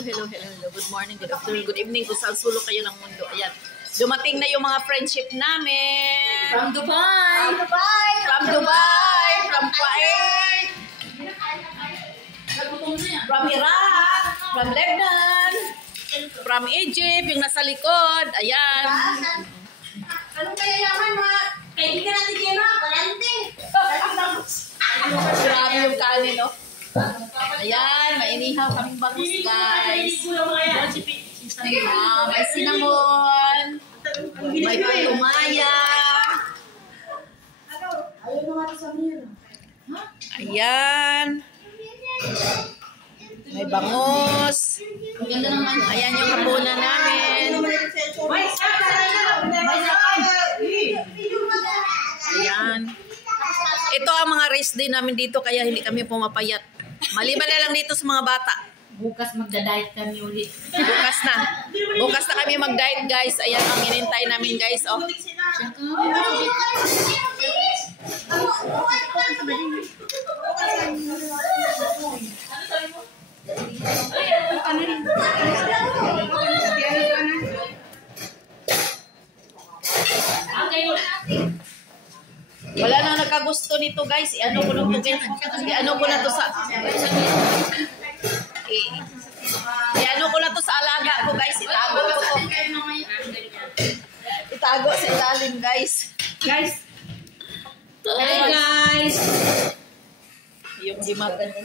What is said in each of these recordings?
Hello. Good morning, good afternoon, good evening kung saan sulok kayo ng mundo. Ayan. Dumating na yung mga friendship namin. From Dubai. From Kuwait. From Iraq. From Lebanon. From Egypt, yung nasa likod. Ayan. Anong kaya yaman mga kaibigan natin kayo mga kalante? Grabe yung kanin, no? Ayan, mainihaw kaming bangus, guys. May cinnamon. May patumaya. Ayan. May bangus. Ayan yung hapunan namin. Ayan. Ito ang mga race day namin dito kaya hindi kami pumapayat. Maliban na lang dito sa mga bata. Bukas magda-diet kami ulit. Bukas na kami mag-diet, guys. Ayan ang hinintay namin, guys. Oh. Wala nang nagkagusto nito, guys. Ano ko na to, guys. Ano ko na to sa ano ko na to sa alaga ko, guys. Itago ko to. Itago sa ilalim, guys. Hi guys. Yung di maganda.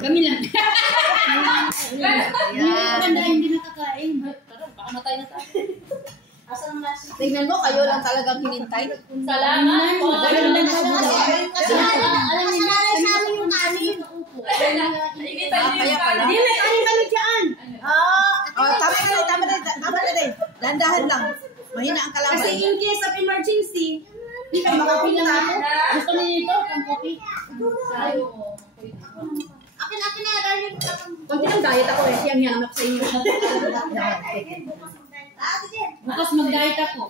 Kami lang. Hindi nakakain. Baka matay na tayo. Tingnan mo, kayo lang talagang hinintay. Salamat. Alam niyo sa amin yung kanin. Kaya pala. Hindi, may kanin kami dyan. Tama na din. Dandahan lang. Mahina ang kalaban. Kasi in case of emergency, hindi kayo makapilang ako. Gusto niyo dito? Ang kopi? Akin na, dahil Kunti lang diet ako eh. Siyang yan sa inyo. Bukas mag-diet ako.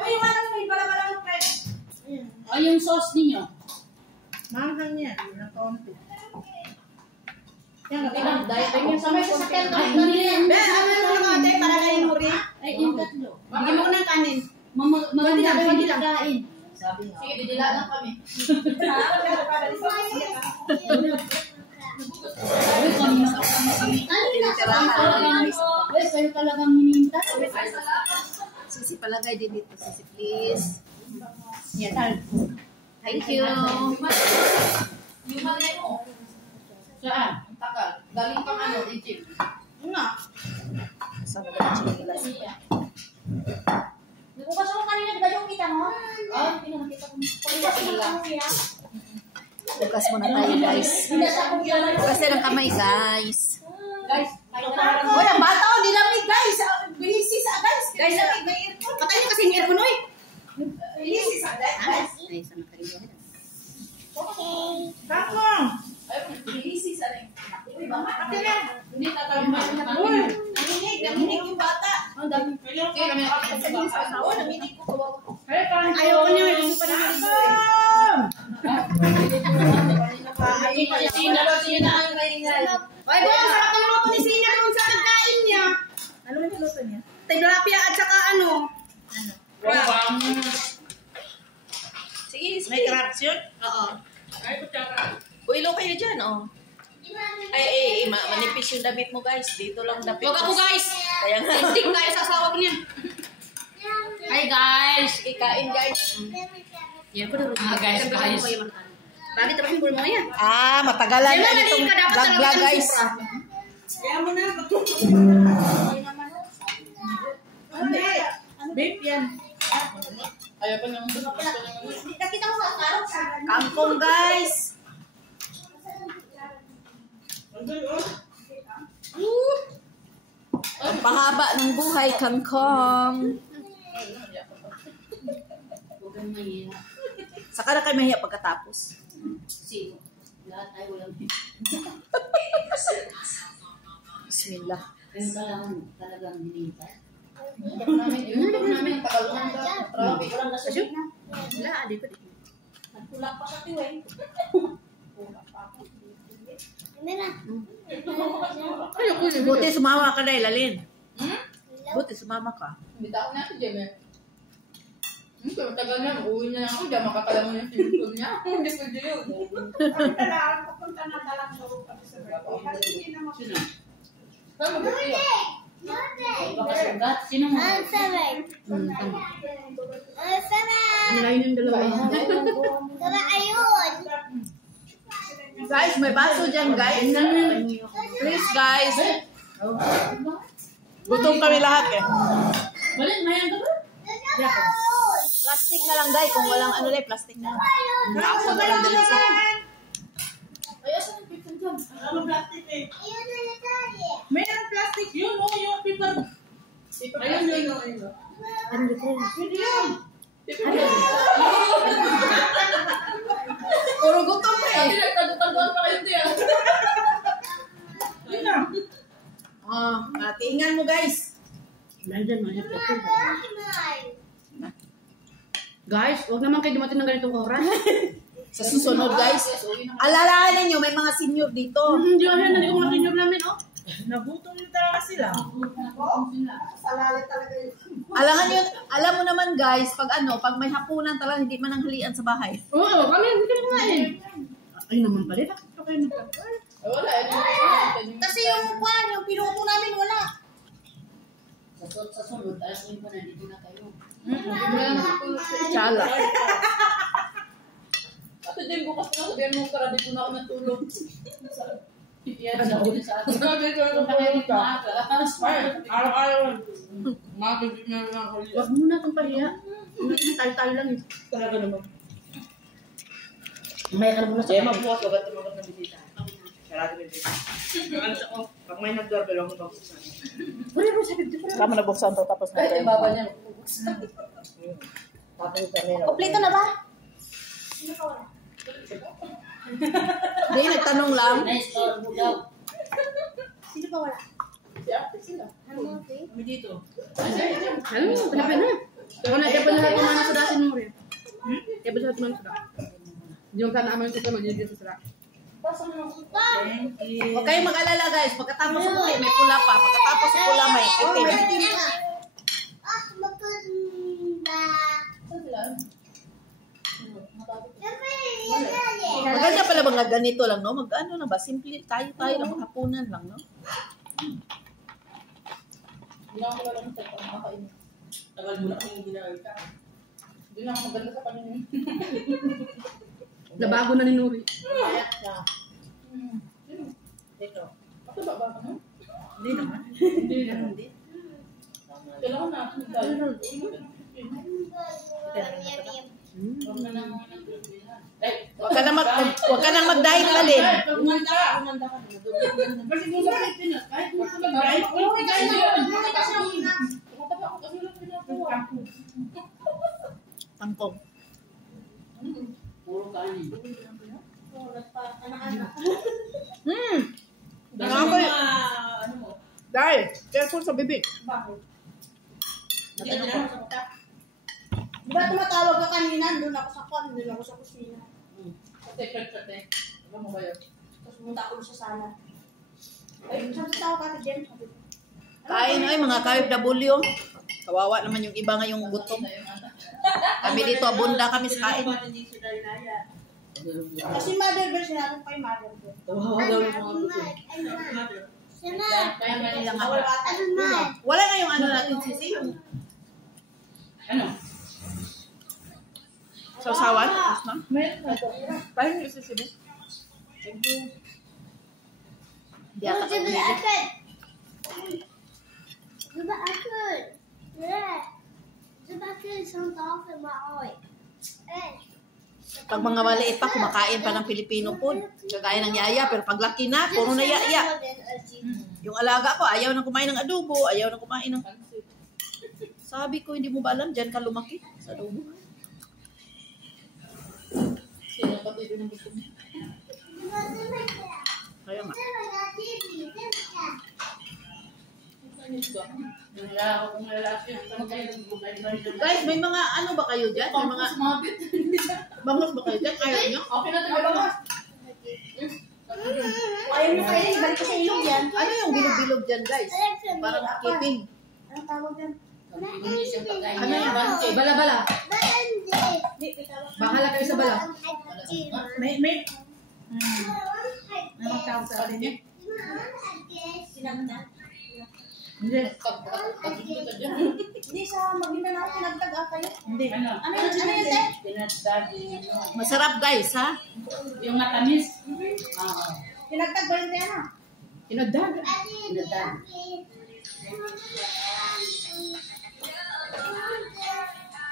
Uy, wala mo, ibala-bala mo kayo. Ay, yung sauce ninyo. Mahal niya, nakonti. Yan, diet ako. Samay sa sakyan ka. Hindi yan. Ben, ano yung mga ate para kayo nuri? Ay, yung tatlo. Bigyan mo ko ng kanin. Maganda ko yung nilagain. Sige, didila lang kami. Uy, kanina ka kayo talagang hinihintay. Sisi palagay din dito. Sisi, please. Yan. Thank you. Yung mga mo. Saan? Ang takal. Galing pang Egypt. Nga. Sa mga chinilas. Bukas ako kanina, di ba yung kita mo? Hindi naman kita kung Bukas muna tayo, guys. Bukas na ng kamay, guys. Guys, Uy, ang bata ko, nilamig, guys. Bihisi sa, guys. Guys, may earphone. Patay niyo kasi yung earphone, oy. Bihisi sa, guys. ay, sama kayo. Kako. Bihisi sa, uy, baka. Ate na. Hindi tatalman na. Uy, nanginig yung bata. Ang dami. Naminig ko. Ayaw ko niya, hindi pa naman ito. Ay, buong sarap ng luto ni Sina kung sa nagkain niya. Ano yung luto niya? Tilapia at saka ano? Sige, May crabs yun? Oo. Uilo kayo dyan, oh. Ay, manipis yung damit mo, guys. Dito lang damit. Huwag ako, guys. Kaya nga. Stick tayo sa asawa ko niya. Hi, guys. Ikain, guys. Yan ko na guys. Bakit tapos yung mo yan? Matagalan na itong vlog, guys. Kaya mo na. Hindi. Babe yan. Ayaw pa nang Nakita mo sa karot. kangkong, guys. Ang pahaba ng buhay, kangkong. Huwag kang mahiya. Saka na kayo mahiya pagkatapos. Sino? Lahat tayo walang Bismillah. Kaya talagang hinihintay. namin. Tagal namin. Trabaho ko lang na sa na. Wala, di ko. Nagtulak pa sa tiweng. Buti sumama ka dahil, Lalin. Buti sumama ka. Bitaw na si Jem eh. Pero tagal na, uuwi na lang ako. Diyan makakala mo yung film niya. Hindi ko yun. Papunta na dalang sa rupa sa birthday. Sino? Saan mag-birthday yun? Baka sugat. Sino mo? Ano lang yung dalawa? Guys, may baso dyan, guys. Please, guys. Gutom kami lahat eh. Balik, mayan ka ba? Plastic na lang, guys. Kung walang ano lang, plastic na lang. Ako na lang dali sa... Ay, asan yung paper dyan? Ano plastic eh? Mayroong plastic yun, oh, yung paper. Ayun, yun. Hindi yun. Puro gutom eh. Ay, nagtagutan pa kayo diyan. Yun na. Tingnan mo, guys. Nandyan mo. Guys, huwag naman kayo dumating ng ganitong oras. Sa susunod, guys. Alalahanin nyo, may mga senior dito. Hindi ko yan, nandito ko mga senior namin, oh. Nagutom yung talaga sila. Salali talaga yun. Alam mo naman, guys, pag may hapunan talaga, hindi mananghalian sa bahay. Oo, kami hindi ka kumain. Ay naman pala, bakit pa kayo nagkakain? Wala, Kasi yung pinuto namin wala. sa sunod, alam mo na, nandito na kayo. Tsala. Kasi din bukas na sabihan mo para dito na ako natulog. Yan, sabi sa atin. Sabi ko yung kaya dito maaga. Araw-araw. Makakagit na lang ako. Huwag mo na itong pahiya. Tayo-tayo lang eh. Talaga naman. May ka na muna sa Kaya magbukas, huwag tumagot ng bisita. Sarado ng bisita. Ano siya ko, pag may nag-doorbell ako magbuksan. Kama na buksan to, tapos na Kahit yung baba niya. Tapos kami na. Kompleto na ba? Hindi, nagtanong lang. Na-store mo daw. Sino pa wala? Si ate sila. Kami dito. Alam mo, pinapin na. Kaya na, kaya pa na lahat kumana sa dasin mo rin. Kaya pa sa lahat kumana sa dasin. Hindi mo sana aman ko sa mag-review sa sila. Thank you. Huwag kayong mag-alala, guys. Pagkatapos ng puti, may pula pa. Pagkatapos ng pula, may itim. Saan sila? Maganda pala mga ganito lang, no? Mag-ano lang ba? Simple, tayo lang, hapunan lang, no? Hindi na ako lang sa pangkakain. Tagal mo na kung ginagawa ka. Hindi na ako maganda sa paningin. Nabago na ni Nuri. Kaya siya. Dito. Ako ba ba ka no? Hindi naman. Hindi na. Kailangan natin tayo. Huwag na lang mga nag-birthday. Huwag ka nang mag-diet ka din. Umanda ka na. Kasi kung sa Pilipinas, kahit kung sa mag-diet, okay ka na. Tumataba ako kasi lang pinatuwa. Tangkong. Puro kanin. Nakakay. Ano mo? Dahil, careful sa bibig. Bakit? Hindi na lang sa mata. Di ba tumatawag ka kanina? Doon ako sa kwan, doon ako sa kusina. Kate. Alam mo ba yun? Tapos pumunta ako doon sa sala. Ay, saan sa tao ka ito, Jen? Kain ay mga KFW. Kawawa naman yung iba ngayong gutom. Kami dito, abunda kami sa kain. Kasi mother bear, sinabi ko kay mother bear. Kaya Manila nga. Wala na yung ano natin, sisi. Yung Ano? sausawan. Tapos na. Meron na ito. Tayo yung isisibo. Thank you. Hindi ata ka bumili. Pag mga maliit pa, kumakain pa ng Filipino food. Kagaya ng yaya, pero paglaki na, puro na yaya. Yung alaga ko, ayaw na kumain ng adobo, ayaw na kumain ng... Sabi ko, hindi mo ba alam, dyan ka lumaki sa adobo. Sino pati ito ng gusto mo? Kaya nga. Guys, may mga ano ba kayo dyan? May mga bangos ba kayo dyan? Ayaw nyo? Okay na tayo. Ayaw mo kayo, ibalik ko sa ilong yan. Ano yung bilog-bilog dyan, guys? Parang keeping. Anong tawag yan? Ano yan? Bala-bala. Bahala kayo sa bala. May. Anong tawag sa akin niya? Sinagtag. Hindi. Hindi sa Maguindanao, sinagtag kayo. Hindi. Ano yun, te? Masarap, guys, ha? Yung matamis. Sinagtag ba yun, te, ano? Inagdag.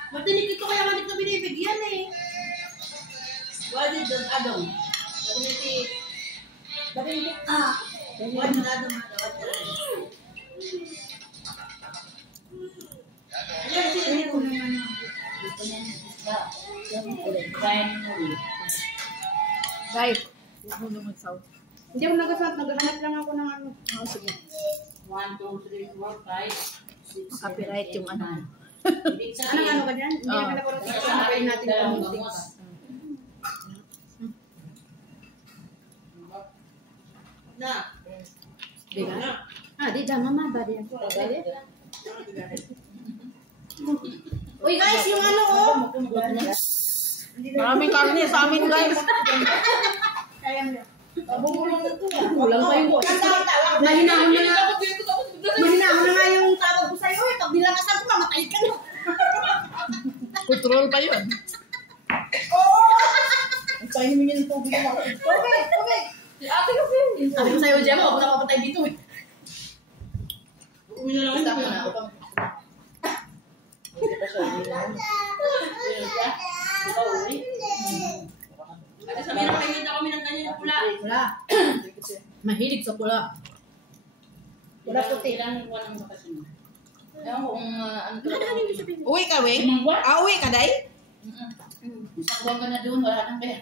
Matinig ito kaya manik na binibigyan eh. What is the adong? Bakit What is the adong? Guys, huwag mo naman sound. Hindi ako nagsasabi. Naghahanap lang ako ng ano. Oh, sige. 1, 2, 3, 4, 5, 6, Copyright yung ano. Ano ka dyan? Hindi naman ako nagsasabi natin kung musik ba. na? Di ba? Di dyan. Mama ba din? Uy guys, yung ano oh. Maraming karne sa amin, guys. Kaya mo. Kulang pa yung Mahinahon na nga. Mahinahon na nga yung tawag ko sa'yo eh. Pag nilangasan ko, mamatay ka na. Control pa yun. Oo! Ang pahin mo yun itong bigla. Okay. Ate kasi. Sabi ko sa'yo, Gemma, ako nakapatay dito eh. Uwi na lang Stop ako. na ako. Ikaw uwi. Ate sabi na kayo na kami ng ganyan pula. Wala. Mahilig sa pula. Wala puti lang yung walang bakasyon. Ewan ko kung ano talaga. Uwi ka, Weng? Uwi ka, Day? Isang buwan ka na doon, wala nang pera.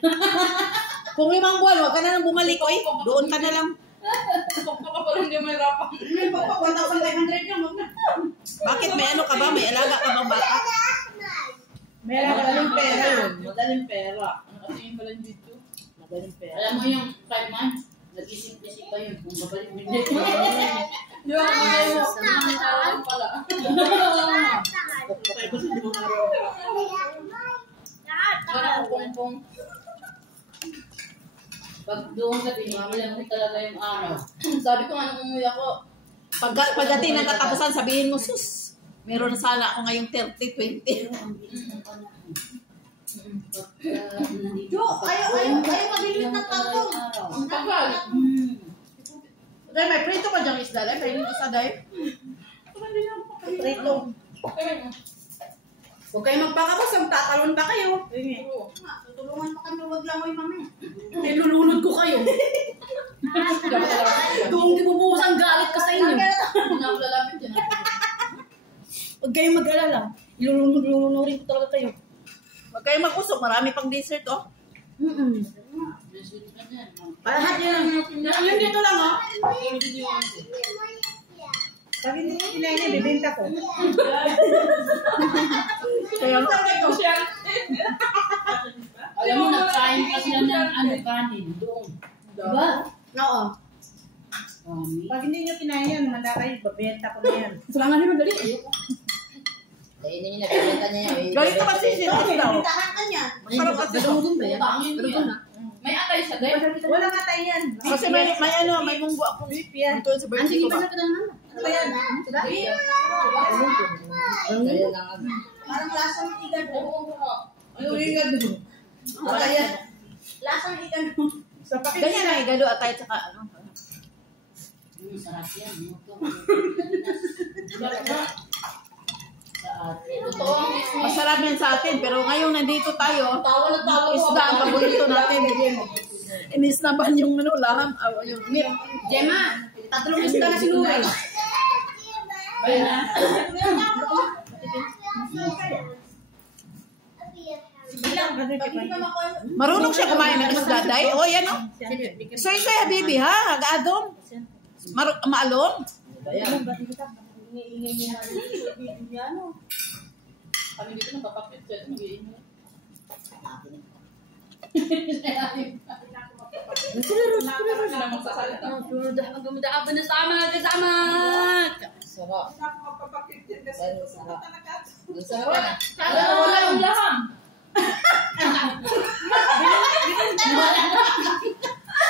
Kung 5 buwan, huwag ka na nang bumalik, oy. Doon ka na lang. Baka pa lang di may rapang. 1,500 lang, wag na. Bakit? May ano ka ba? May alaga ka bang bata? Madaling pera yun. Madaling pera. Ano kasi yung pala dito? Madaling pera. Alam mo yung 5 months, nag-isip-isip pa yun kung babalik mo hindi. Di ba? Mga tawag pala. Wala kung pag doon sa pinamilan mo talaga yung araw. Sabi ko nga nung umuwi ako, Pagdating ng katapusan, sabihin mo, sus, meron na sana ako ngayong 30, 20. Jo, ayaw mabilis ng tatong. ang tagal. Day, may prito ka dyan, isda, Day? May isa, Day? Prito. Huwag kayo magpakabas, ang tatalon pa kayo. Tutulungan pa kami, wag lang oy mami. Nilulunod ko kayo. Kung di bubuhos ang galit ka sa inyo. Hindi na ako lalapit dyan. Huwag kayong mag-alala. Ilulunurin ko talaga kayo. Huwag kayong mag-usok, marami pang dessert, oh. Lahat yan. Yung dito lang, oh. Pag hindi ko kinain niya, bibenta ko. Kaya nga. Alam mo, nagkain pa sila ng ano kanin doon. Diba? Oo. Pag hindi niyo kinain yan, manda kayo, babenta ko na yan. Sulangan niyo, madali. Kainin niya, nabibenta niya. Ganito kasi sinis daw. Bentahan ka niya. Masarap kasi. Badungudong ba yan? Pangin niya. May atay siya, guys. Wala nga tayo yan. Kasi may ano, may munggo akong Beef yan. ito sa birthday Anjing ko iba ba? na ka naman. Ano ba yan? Kaya lang ang... Parang lasang ikan. Ano yung gado? Wala yan. Lasang ikan. Sa pakit Ganyan na, igado at tayo tsaka ano. Sarap yan. Totoo ang ismi. Masarap yan sa atin, pero ngayon nandito tayo, Tawa na tawa ko. isda ang paborito natin. Inis naman yung ano, laham, yung meat. Gemma, 3 isda na sinuwi. Kaya na. Marunong siya kumain ng isda, Day. O, yan o. Soy, habibi, ha? Agadong. Maalon. iniingay niya na yung video niya, ano? Kami dito napapakit siya. Ito mag-iingay. Sila magsasalita. Magdaaban na sa mga kasama. Sarap. Sarap. Sarap na. Wala yung laham.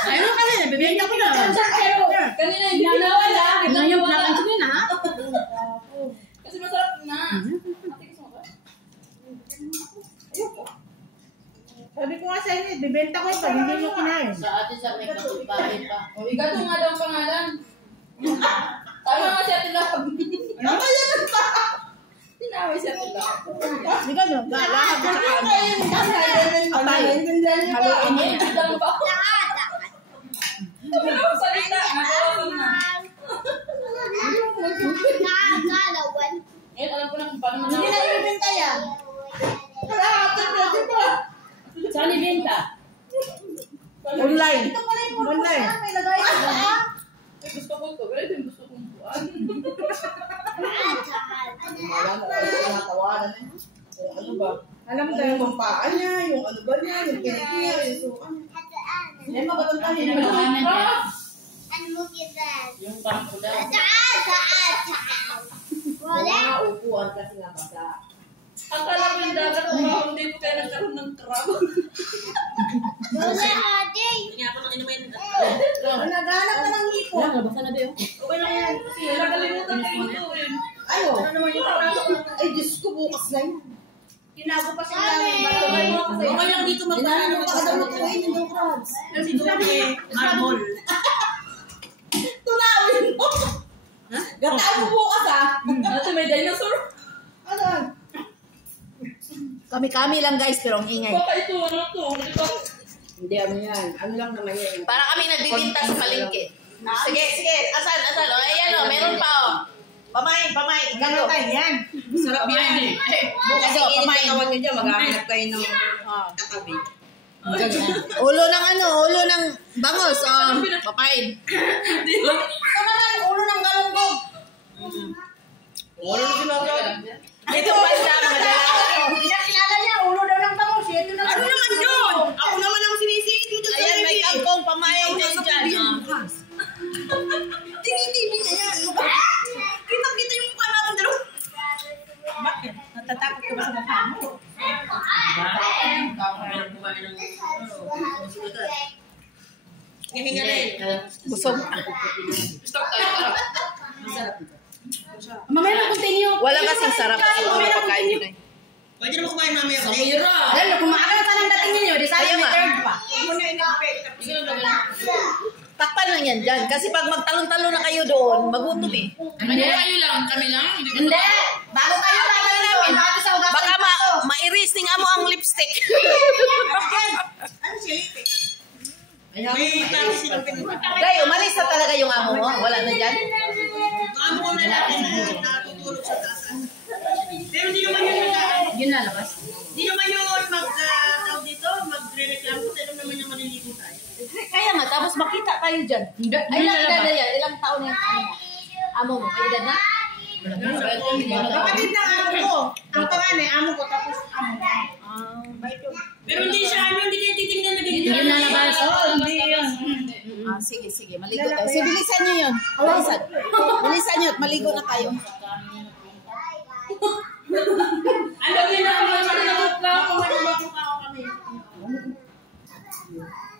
Ayun kasi, bibenta ko na. Pero kanina hindi nawala. Ngayon ko lang yun ha. Kasi masarap na. Matigas mo ba? Sabi ko nga sa inyo, bibenta ko ito, hindi nyo kinain. Sa atin sa may kapitbahay pa. O, igato nga daw ang pangalan. Tama nga si Ate Lab. Tinaway si Ate Lab. Hindi ka nyo, lahab sa atay. Haluin niya yan. Alam ba? Pero salita. Nakawag na. Ngayon, alam ko na kung paano Hindi na ibibenta yan. Saan ibenta? Online. Ito pala yung Online. may lagay ko. Ay, gusto ko ito. Pero ito yung gusto kong buwan. Wala mo kayo tinatawanan eh. Kung ano ba? Alam mo Yung pampaan niya, yung ano ba niya, yung kinikiya, yung sukan niya. Hindi mabatang tayo. Yung bangko daw. Wala upuan kasi nga bata. Akala ko yung dagat ko hindi ko kaya nagkaroon ng crab. naghanap ka ng hipo. Basta na ba Okay lang yan. Kasi nakalimutan ko yung tuwin. Ano? Ay, Diyos ko, bukas na yun. Tinago pa siya namin. Okay lang dito Inano mo ka daw matuloy yung crabs. Kasi doon may marble. Tunawin mo. Gataan mo bukas ah. Ate, may dinosaur. Ano? Kami-kami lang guys, pero ang ingay. Baka ito, ano to? Di ba? Hindi, ano yan. Ano lang naman yan. Para kami nagbibinta sa palengke. Sige, sige. Asan? O, ayan o. Meron pa o. Pamain. Ikaw. yan. Sarap yan eh. Bukas o, pamain. Tawag nyo dyan, maghahanap kayo ng katabi. Ulo ng bangos. O, papain. Tama na, ulo ng galunggong. Wala na sinasabi. Ito pa siya, mga dalawa. Pinakilala niya, ulo daw ng bangus. Ito na Ano naman yun? Ako naman ang sinisingit dito sa Ayan, may TV. kangkong pamain din dyan. Tinitv niya yan. Kitang-kita yung mukha natin dalawa. Bakit? Natatakot ka ba sa mukha mo? Hihinga na yun. Busog. Mamaya na continue. Wala kasing sarap sa mga pagkain yun eh. Pwede naman kumain mamaya. Alam na, kumakas ka ng dating ninyo. Di Ayaw sana nga. may third pa. Takpan lang yan dyan. Kasi pag magtalon-talon na kayo doon, magutom eh. Hindi, kayo lang. Kami lang. Hindi. Bago kayo tagal namin. Bago sa ugas. Baka ma-iris ning amo ang lipstick. Ano siya ite? May tari silang pinunta. Day, umalis na talaga yung amo mo. Wala na dyan. Ano ko na natin na natutulog sa taas. Pero di naman yun Yun na, labas. di naman yun tawag dito, magre-reklamo. Pero naman yung maliligo tayo. Kaya nga, tapos makita tayo dyan. Ay, ilang edad na yan? Ilang taon na yung amo mo? May edad na? Kapatid ng amo ko. Ang panganay, amo ko, tapos amo ko. Pero hindi siya, hindi kayo titignan na ganyan. Yun na, labas. Hindi yun. Sige, maligo tayo. So, bilisan nyo yun. Bilisan nyo at maligo na kayo. Ano yun na naman sa nagreklamo?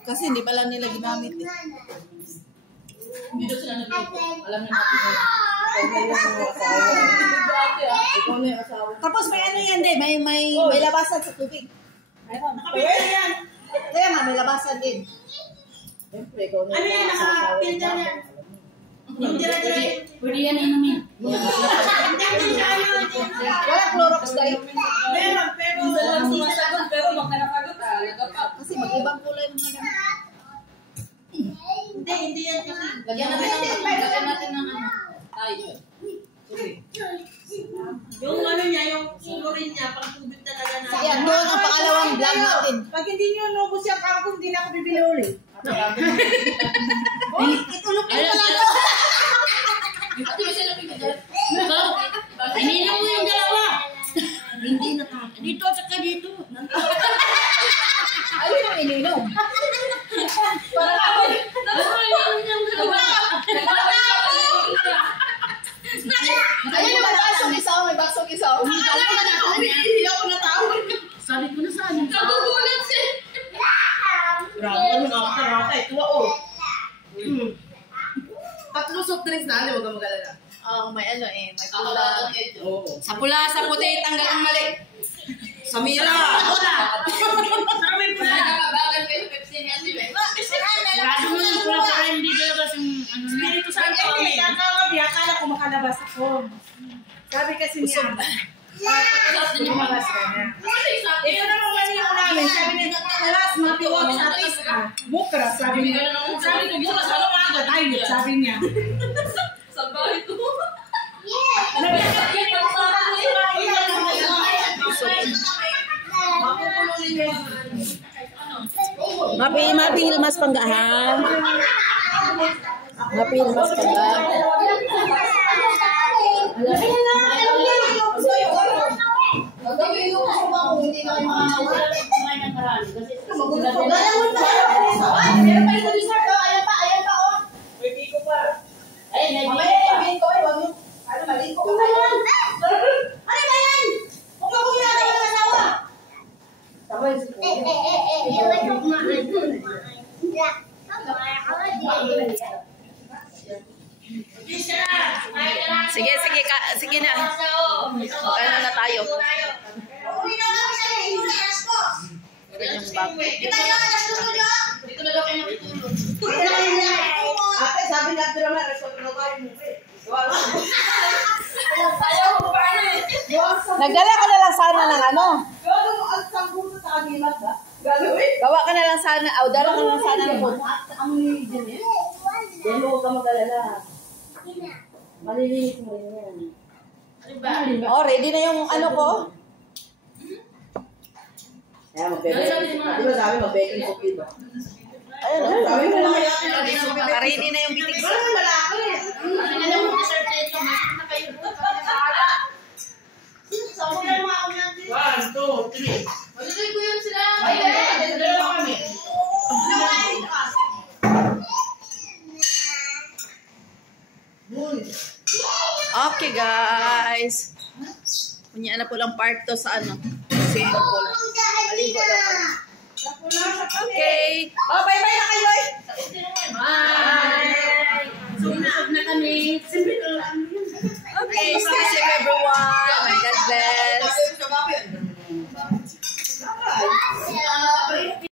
Kasi hindi pa lang nila ginamit eh. Hindi daw sila nagluto. Alam na natin. Ikaw na yung asawa. Tapos may ano yan din, may labasan sa tubig. Nakapila yan. Kaya nga, may labasan din. Siyempre, ikaw na Ano yan, nakapilda na. Hindi na dyan. Pwede yan inumin. Wala Clorox dahil. Meron, pero... Minsan lang sumasagot, pero magkanapagot talaga pa. Kasi mag-ibang kulay ng mga damit. Hindi yan kasi. Lagyan natin ng ano. Tayo. Yung ano niya, yung sulorin niya, pang tubig talaga na. Yan, doon ang pangalawang vlog natin. Pag hindi niyo nubos yung kangkong, hindi na ako bibili ulit. Itulog Ayun, ate, may sila pinagdala. Sarap mag-alala. May ano eh, may pula. Oo. Sa pula, sa puti, tanggal ang mali. Samira! Sabi po na. Nakakabagal kayo sa Pepsi niya si Bek. Lalo mo yung pula para hindi lalabas yung ano na. Espiritu Santo kami. Kakagabi, akala ko makalabas ako. Sabi kasi niya, lumabas ka na. Ito naman maniyo namin, sabi niya, alas, matiwag sa atis ka. Bukra, sabi niya. Sabi ko, bukas ano maaga tayo, sabi niya. Sa bahay to. Mapil mas panggahan. Mapil mas panggahan. Gagawin ko kung ba kung hindi na kayo makakausap kumain ng karami. Kasi ayan pa, oh. May biko pa. Ay, may Sabihin ko, wag mo. Ano, maligo ka ba yan? Ano ba yan? Huwag mo kumilala yung asawa. Sige, sige na. Ano na tayo? Dito na daw kayo nakitulog. Ate, sabi niya, pero na, resort na tayo mo. Ayaw mo pa ano eh. Nagdala ka na lang sana ng ano? Gano'n mo ang sanggulo sa agimat, ha? Gagawin? Gawa ka na lang sana, dala ka na lang sana ng food. Ang nilidin eh. Yan mo ka mag-alala. Malilinis mo rin yan. Ano ba? Oh, ready na yung ano ko? Kaya mag-baking. Di ba sabi mag-baking cookie ba? Ayun, Sabi mo lang kaya ready na yung bitig sa... Alam mo, Sir Ted, kumain na kayo. Bahala. Sa una mo ako natin. 1, 2, 3. Matuloy ko yun sila. Ay, dalawa kami. Okay, guys. Kunya na po lang part to sa ano. Simple. Maligo lang kami. Okay. Oh, bye-bye na kayo eh. Bye! Sumunod na kami. Okay, stay safe everyone. May God bless. Sabi mo sa babi.